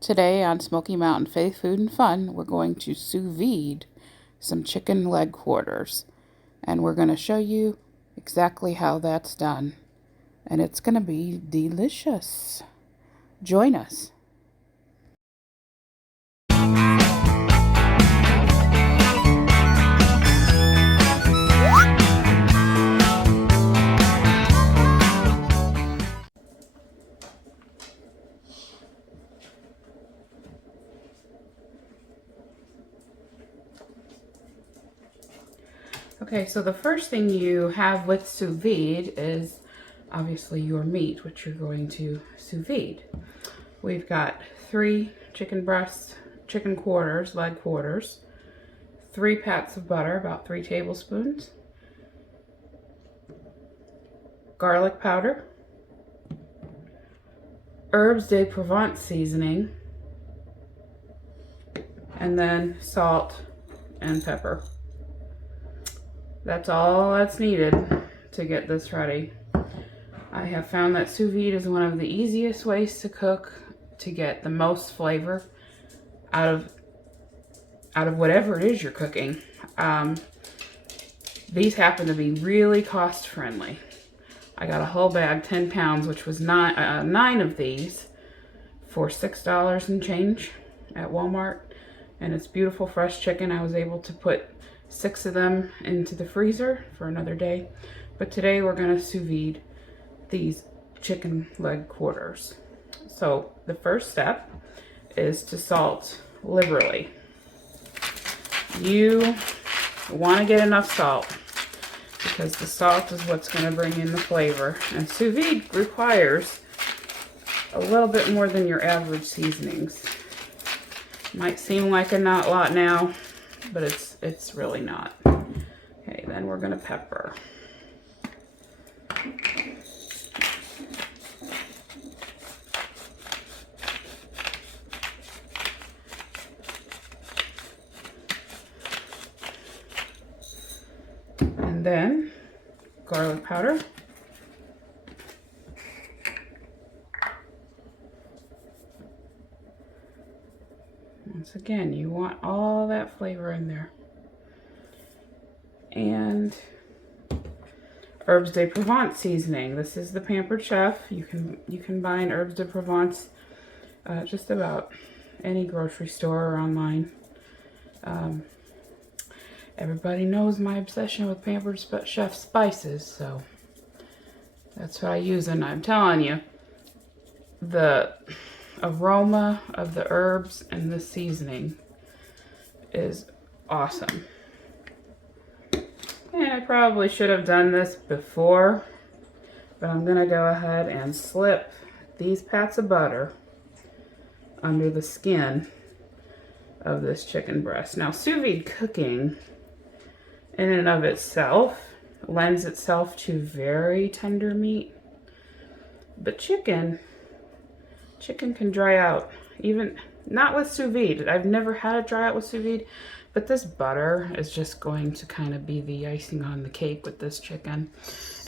Today on Smoky Mountain Faith, Food, and Fun, we're going to sous vide some chicken leg quarters. And we're going to show you exactly how that's done. And it's going to be delicious. Join us. Okay, so the first thing you have with sous vide is obviously your meat, which you're going to sous vide. We've got 3 chicken breasts, chicken quarters, leg quarters, 3 pats of butter, about 3 tablespoons, garlic powder, herbs de Provence seasoning, and then salt and pepper. That's all that's needed to get this ready. I have found that sous vide is one of the easiest ways to cook to get the most flavor out of whatever it is you're cooking. These happen to be really cost friendly. I got a whole bag, 10 pounds, which was 9 of these for $6 and change at Walmart. And it's beautiful fresh chicken. I was able to put 6 of them into the freezer for another day. But today we're gonna sous vide these chicken leg quarters. So the first step is to salt liberally. You want to get enough salt because the salt is what's going to bring in the flavor. And sous vide requires a little bit more than your average seasonings. Might seem like a not lot now, but it's really not. Okay, then we're going to pepper. And then garlic powder. Once again, you want all that flavor in there. And herbs de Provence seasoning. This is the Pampered Chef. You can buy an herbs de Provence just about any grocery store or online. Everybody knows my obsession with Pampered Chef spices, so that's what I use. And I'm telling you, the aroma of the herbs and the seasoning is awesome. And I probably should have done this before, but I'm gonna go ahead and slip these pats of butter under the skin of this chicken breast. Now, sous vide cooking in and of itself lends itself to very tender meat, but chicken can dry out, even not with sous vide. I've never had it dry out with sous vide, but this butter is just going to kind of be the icing on the cake with this chicken,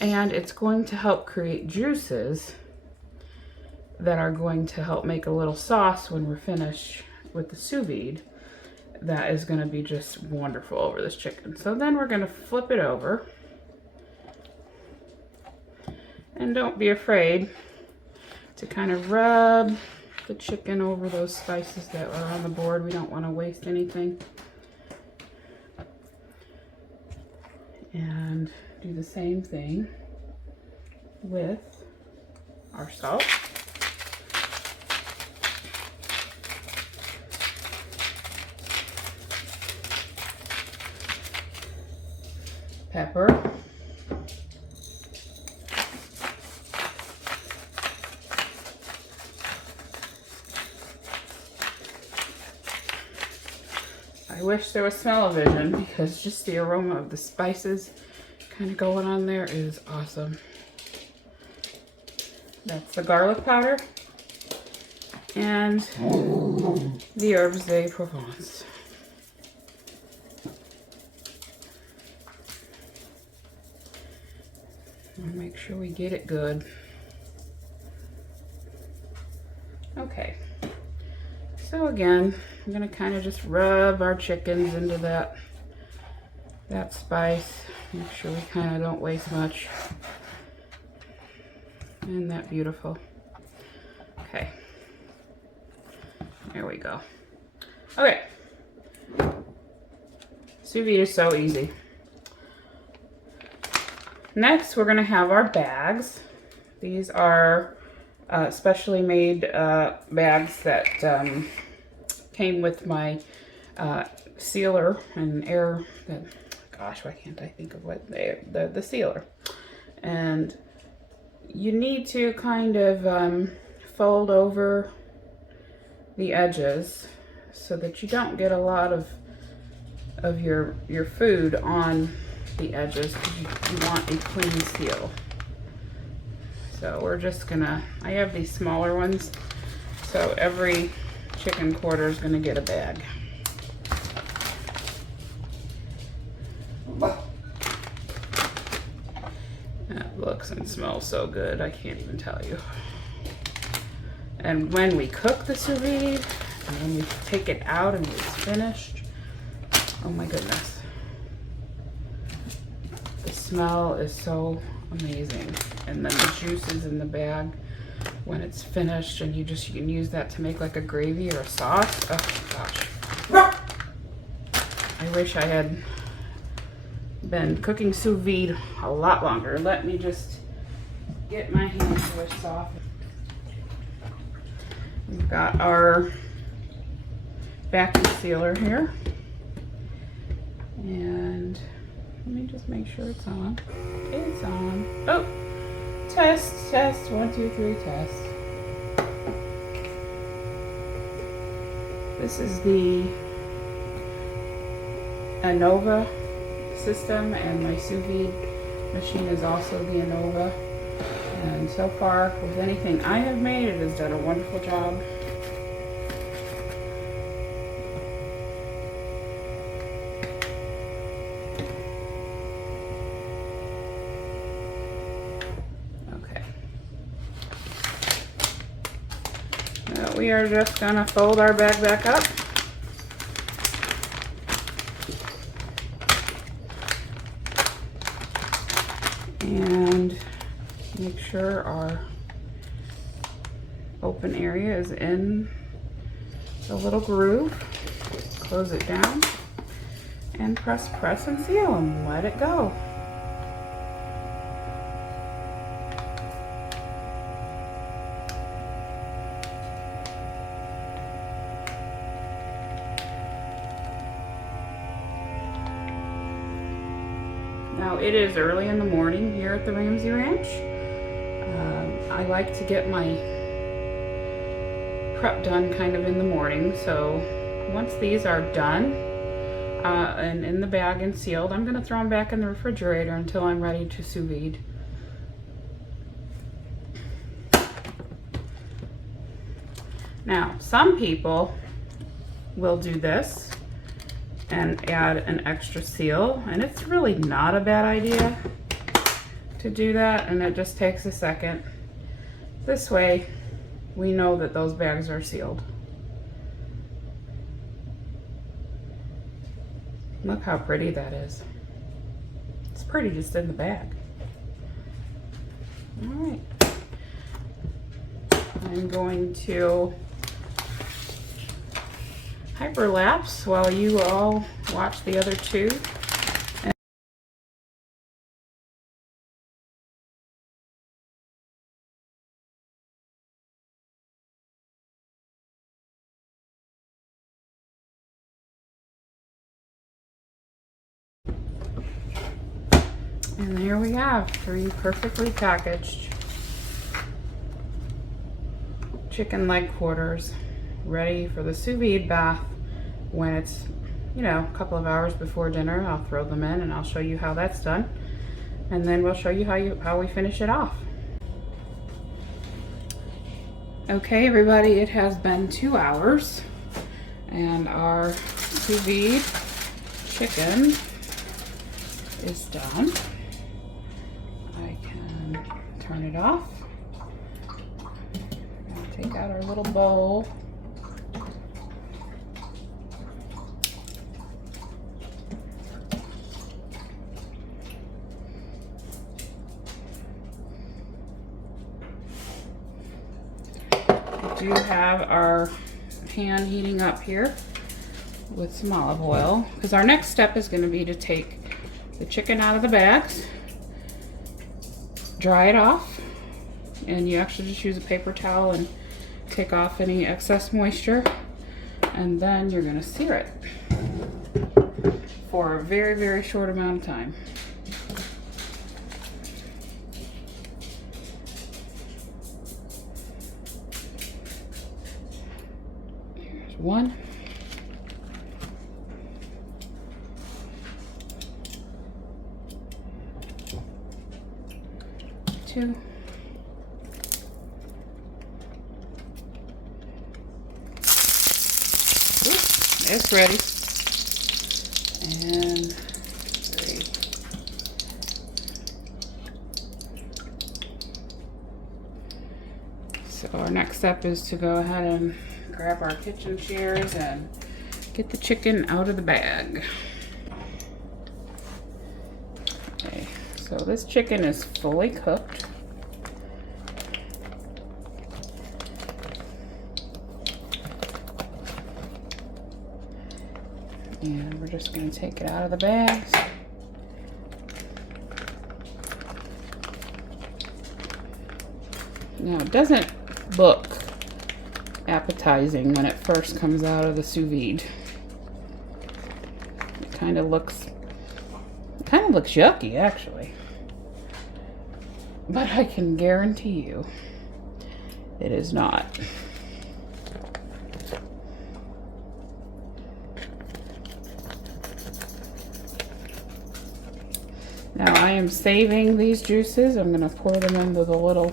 and it's going to help create juices that are going to help make a little sauce when we're finished with the sous vide. That is going to be just wonderful over this chicken. So then we're going to flip it over. And don't be afraid to kind of rub the chicken over those spices that are on the board. We don't want to waste anything. And do the same thing with our salt. Pepper. I wish there was smell-o-vision because just the aroma of the spices kind of going on there is awesome. That's the garlic powder and the herbs de Provence. I'll make sure we get it good. Okay, So again, I'm gonna kind of just rub our chickens into that spice. Make sure we kind of don't waste much. Isn't that beautiful? Okay. There we go. Okay. Sous vide is so easy. Next, we're gonna have our bags. These are specially made bags that came with my sealer and air. Gosh, why can't I think of what the sealer? And you need to kind of fold over the edges so that you don't get a lot of your food on the edges, because you want a clean seal. So we're just gonna, I have these smaller ones, so every chicken quarter is gonna get a bag. That looks and smells so good, I can't even tell you. And when we cook the sous vide, and when we take it out and it's finished, oh my goodness. The smell is so amazing. And then the juices in the bag when it's finished, and you can use that to make like a gravy or a sauce. Oh gosh. I wish I had been cooking sous vide a lot longer. Let me just get my hands washed off. We've got our vacuum sealer here. And let me just make sure it's on. It's on. Oh, test, 1, 2, 3, test. This is the Anova system, and my sous vide machine is also the Anova. And so far, with anything I have made, it has done a wonderful job. We are just gonna fold our bag back up. And make sure our open area is in the little groove. Close it down and press and seal and let it go. Now it is early in the morning here at the Ramsey Ranch. I like to get my prep done kind of in the morning. So once these are done and in the bag and sealed, I'm gonna throw them back in the refrigerator until I'm ready to sous vide. Now, some people will do this and add an extra seal, and it's really not a bad idea to do that, and it just takes a second. This way we know that those bags are sealed. Look how pretty that is. It's pretty just in the bag. All right, I'm going to hyperlapse while you all watch the other two. And there we have 3 perfectly packaged chicken leg quarters ready for the sous vide bath. When it's, you know, a couple of hours before dinner, I'll throw them in and I'll show you how that's done. And then we'll show you how we finish it off. Okay, everybody, it has been 2 hours and our sous vide chicken is done. I can turn it off. I'll take out our little bowl. do have our pan heating up here with some olive oil, because our next step is going to be to take the chicken out of the bags, dry it off, and you actually just use a paper towel and take off any excess moisture, and then you're going to sear it for a very, very short amount of time. Here's one. Two. It's ready. And 3. So our next step is to go ahead and grab our kitchen shears and get the chicken out of the bag. Okay, so this chicken is fully cooked. And we're just going to take it out of the bags. Now, it doesn't look appetizing when it first comes out of the sous vide. It kind of looks yucky, actually. But I can guarantee you it is not. Now I am saving these juices. I'm going to pour them into the little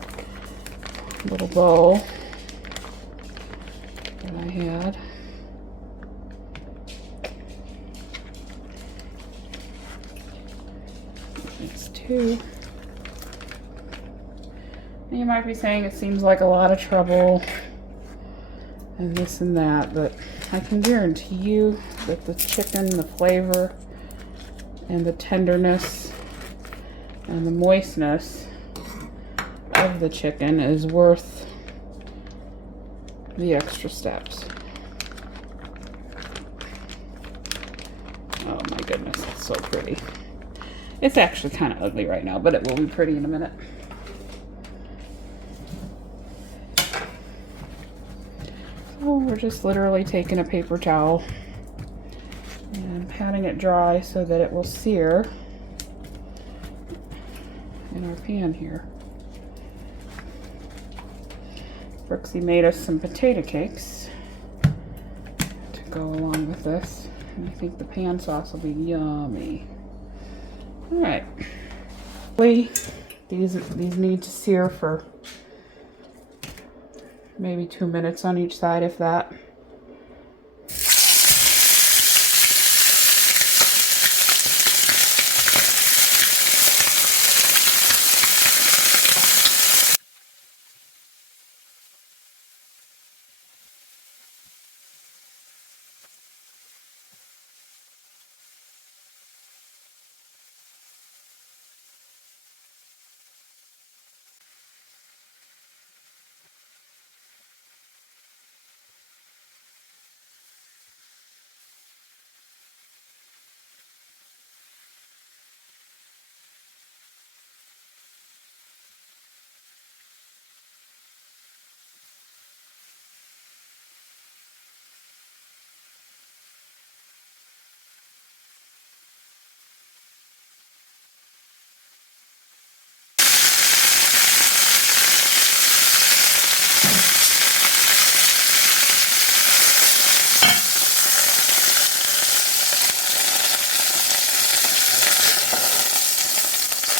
bowl that I had. It's 2. And you might be saying it seems like a lot of trouble and this and that, but I can guarantee you that the chicken, the flavor, and the tenderness and the moistness of the chicken is worth the extra steps. Oh my goodness, it's so pretty. It's actually kind of ugly right now, but it will be pretty in a minute. So we're just literally taking a paper towel and patting it dry so that it will sear in our pan here. Brooksy made us some potato cakes to go along with this, and I think the pan sauce will be yummy. All right, these need to sear for maybe 2 minutes on each side, if that.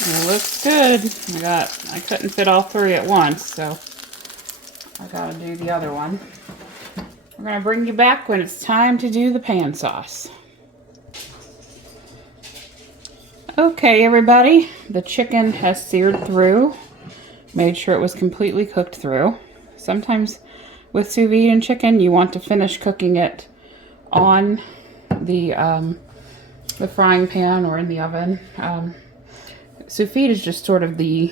It looks good. I couldn't fit all 3 at once, so I gotta do the other one. We're gonna bring you back when it's time to do the pan sauce. Okay, everybody, the chicken has seared through. Made sure it was completely cooked through. Sometimes with sous vide and chicken, you want to finish cooking it on the frying pan or in the oven. Sous vide is just sort of the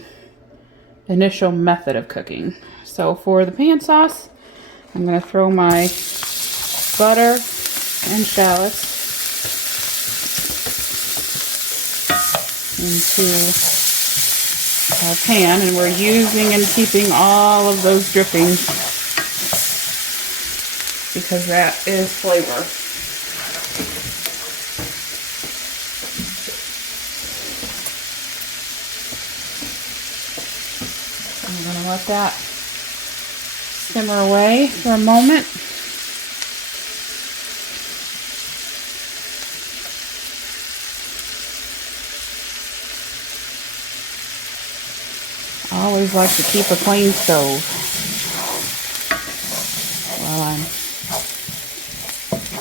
initial method of cooking. So for the pan sauce, I'm going to throw my butter and shallots into our pan, and we're using and keeping all of those drippings because that is flavor. I'm going to let that simmer away for a moment. I always like to keep a clean stove while I'm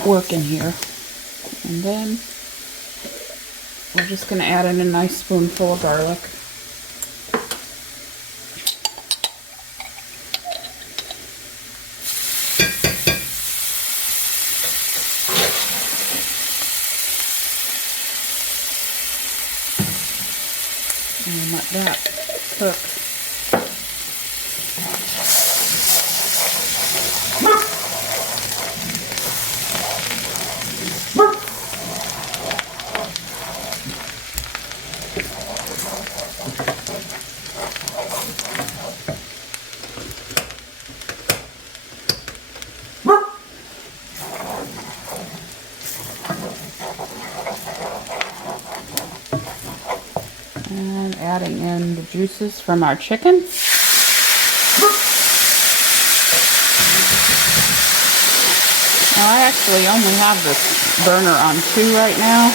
working here. And then we're just going to add in a nice spoonful of garlic. And let that cook. And adding in the juices from our chicken. Now I actually only have this burner on 2 right now,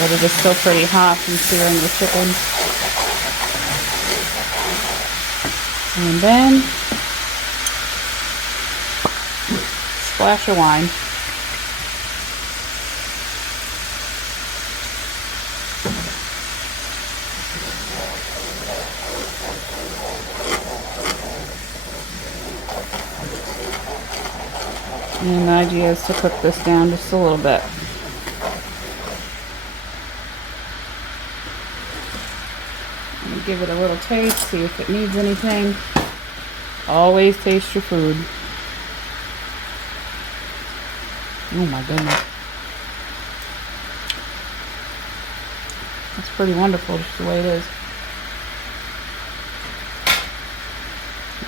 but it is still pretty hot from searing the chicken. And then splash of wine. And the idea is to cook this down just a little bit. I'm going to give it a little taste, see if it needs anything. Always taste your food. Oh my goodness. That's pretty wonderful just the way it is.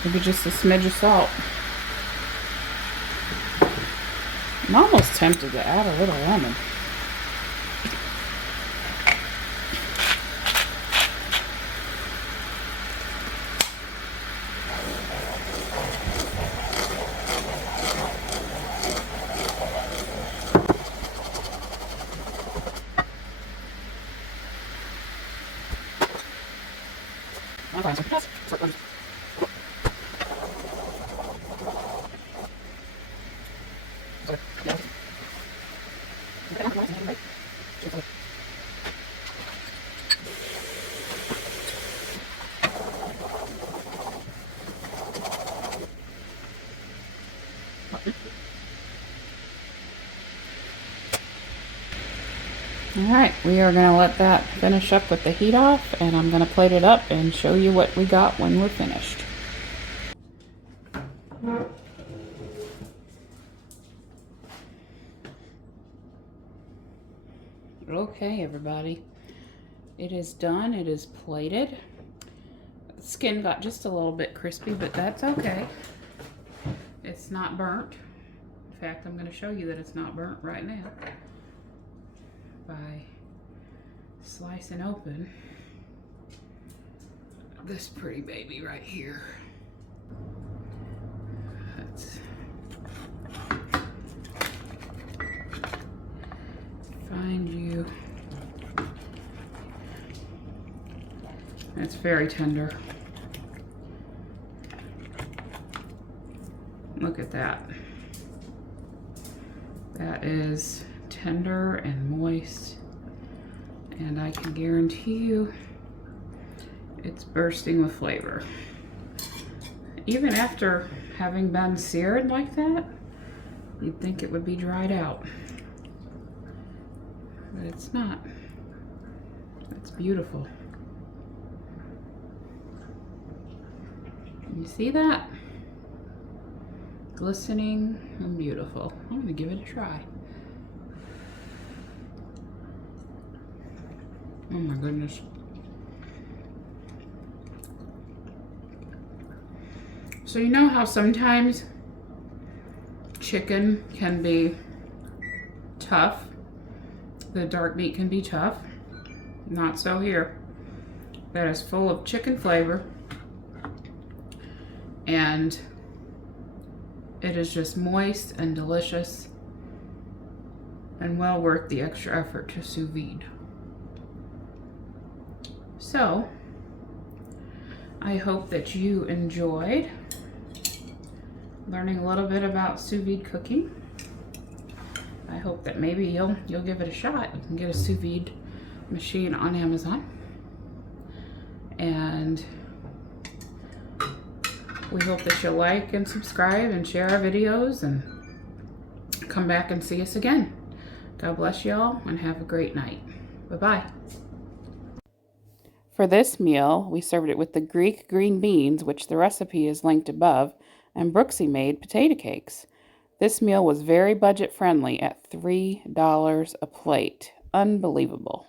Maybe just a smidge of salt. I'm almost tempted to add a little lemon. Alright, we are going to let that finish up with the heat off, and I'm going to plate it up and show you what we got when we're finished. Okay, everybody, it is done. It is plated. The skin got just a little bit crispy, but that's okay. It's not burnt. In fact, I'm going to show you that it's not burnt right now by slicing open this pretty baby right here. Let's find you. It's very tender. Look at that. That is tender and moist, and I can guarantee you it's bursting with flavor. Even after having been seared like that, you'd think it would be dried out, but it's not. It's beautiful. You see that? glistening and beautiful. I'm going to give it a try. Oh my goodness. So you know how sometimes chicken can be tough? The dark meat can be tough. Not so here. That is full of chicken flavor. And it is just moist and delicious and well worth the extra effort to sous vide. So, I hope that you enjoyed learning a little bit about sous vide cooking. I hope that maybe you'll give it a shot. You can get a sous vide machine on Amazon. And we hope that you'll like and subscribe and share our videos and come back and see us again. God bless y'all and have a great night. Bye-bye. For this meal, we served it with the Greek green beans, which the recipe is linked above, and Brooksy made potato cakes. This meal was very budget friendly at $3 a plate. Unbelievable.